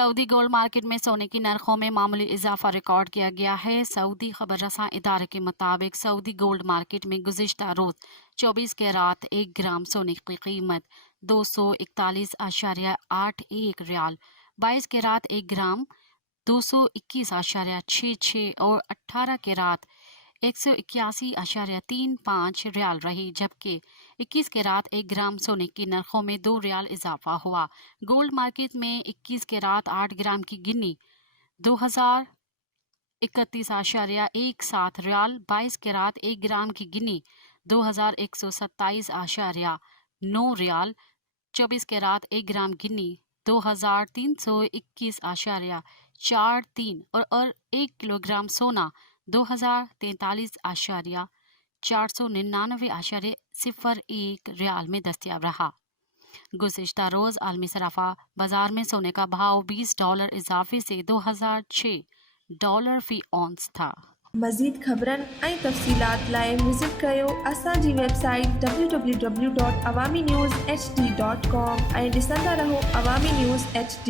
Saudi gold market में सोने की नरखों में मामूली इजाफा रिकॉर्ड किया गया है। सऊदी खबर रसां इदारे के मुताबिक सऊदी गोल्ड मार्केट में गुज़िश्ता रोज़ 24 कैरात 1 ग्राम सोने की कीमत 241.81 रियाल, 22 कैरात 1 ग्राम 221.66 और 18 कैरात 181.35 रियाल रही, जबकि 21 कैरात 1 ग्राम सोने की नरखों में 2 रियाल इजाफा हुआ। गोल्ड मार्केट में 21 कैरात 8 ग्राम की गिन्नी 2031.17 रियाल, 22 कैरात 1 ग्राम की गिन्नी 2127.9 रियाल, 24 कैरात 1 ग्राम गिन्नी 2321.43 और 1 किलोग्राम सोना 2043.499.01 रियाल में दस्तयाब रहा। गुज़िश्ता रोज़ आलमी सराफा बाजार में सोने का भाव $20 इजाफे से $2006 फी औंस था। मज़ीद ख़बरन ऐं तफ़सीलात लाइ विज़िट कयो असांजी वेबसाइट www.awamiNewsHD.com ऐं ॾिसंदा रहो अवामी न्यूज़ HD।